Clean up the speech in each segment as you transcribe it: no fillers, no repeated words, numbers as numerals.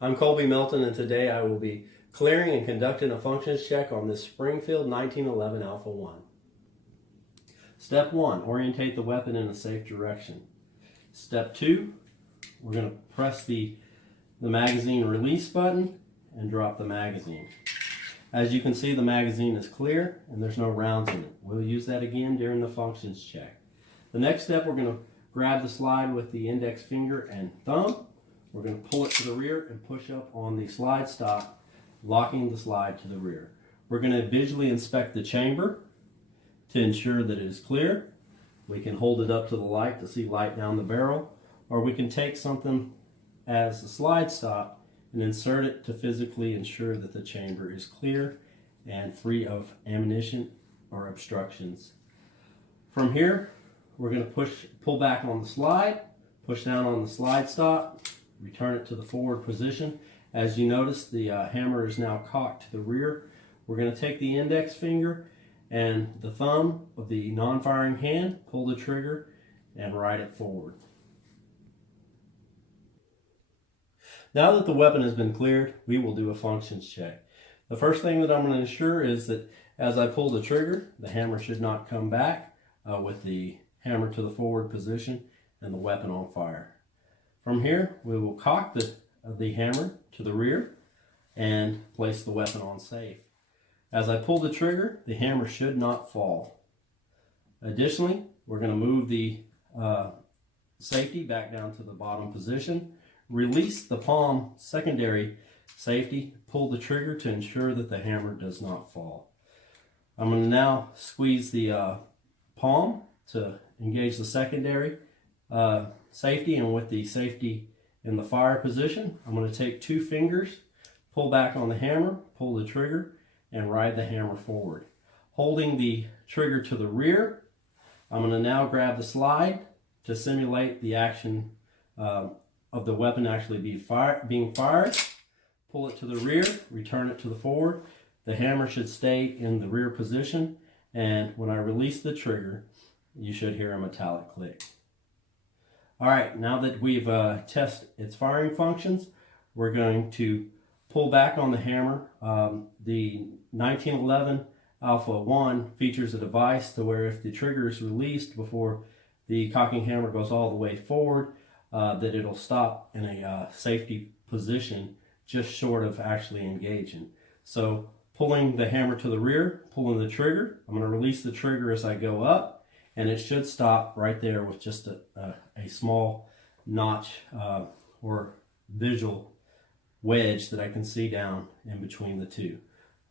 I'm Colby Melton, and today I will be clearing and conducting a functions check on this Springfield 1911 Alpha 1. Step 1, orientate the weapon in a safe direction. Step 2, we're going to press the magazine release button and drop the magazine. As you can see, the magazine is clear and there's no rounds in it. We'll use that again during the functions check. The next step, we're going to grab the slide with the index finger and thumb. We're going to pull it to the rear and push up on the slide stop, locking the slide to the rear. We're going to visually inspect the chamber to ensure that it is clear. We can hold it up to the light to see light down the barrel, or we can take something as a slide stop and insert it to physically ensure that the chamber is clear and free of ammunition or obstructions. From here, we're going to pull back on the slide, push down on the slide stop, return it to the forward position. As you notice, the hammer is now cocked to the rear. We're going to take the index finger and the thumb of the non-firing hand, pull the trigger, and ride it forward. Now that the weapon has been cleared, we will do a functions check. The first thing that I'm going to ensure is that as I pull the trigger, the hammer should not come back with the hammer to the forward position and the weapon on fire. From here, we will cock the hammer to the rear and place the weapon on safe. As I pull the trigger, the hammer should not fall. Additionally, we're going to move the safety back down to the bottom position, release the palm secondary safety, pull the trigger to ensure that the hammer does not fall. I'm going to now squeeze the palm to engage the secondary safety, and with the safety in the fire position, I'm going to take 2 fingers, pull back on the hammer, pull the trigger, and ride the hammer forward. Holding the trigger to the rear, I'm going to now grab the slide to simulate the action of the weapon actually being fired. Pull it to the rear, return it to the forward. The hammer should stay in the rear position, and when I release the trigger, you should hear a metallic click. All right, now that we've tested its firing functions, we're going to pull back on the hammer. The 1911 Alpha 1 features a device to where if the trigger is released before the cocking hammer goes all the way forward, that it'll stop in a safety position just short of actually engaging. So pulling the hammer to the rear, pulling the trigger, I'm going to release the trigger as I go up, and it should stop right there with just a small notch or visual wedge that I can see down in between the two.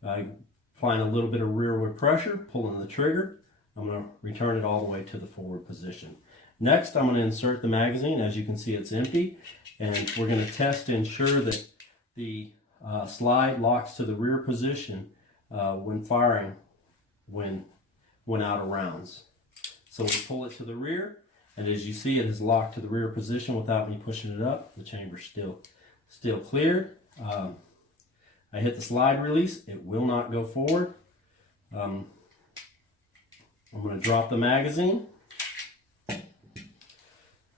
Applying a little bit of rearward pressure, pulling the trigger, I'm going to return it all the way to the forward position. Next, I'm going to insert the magazine. As you can see, it's empty, and we're going to test to ensure that the slide locks to the rear position when firing when out of rounds. So we pull it to the rear, and as you see, it is locked to the rear position without me pushing it up. The chamber's still clear. I hit the slide release. It will not go forward. I'm going to drop the magazine,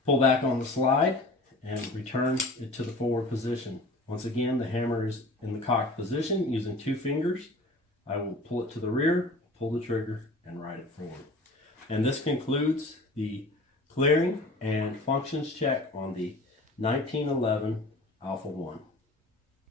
pull back on the slide, and return it to the forward position. Once again, the hammer is in the cocked position. Using 2 fingers, I will pull it to the rear, pull the trigger, and ride it forward. And this concludes the clearing and functions check on the 1911 Alpha 1.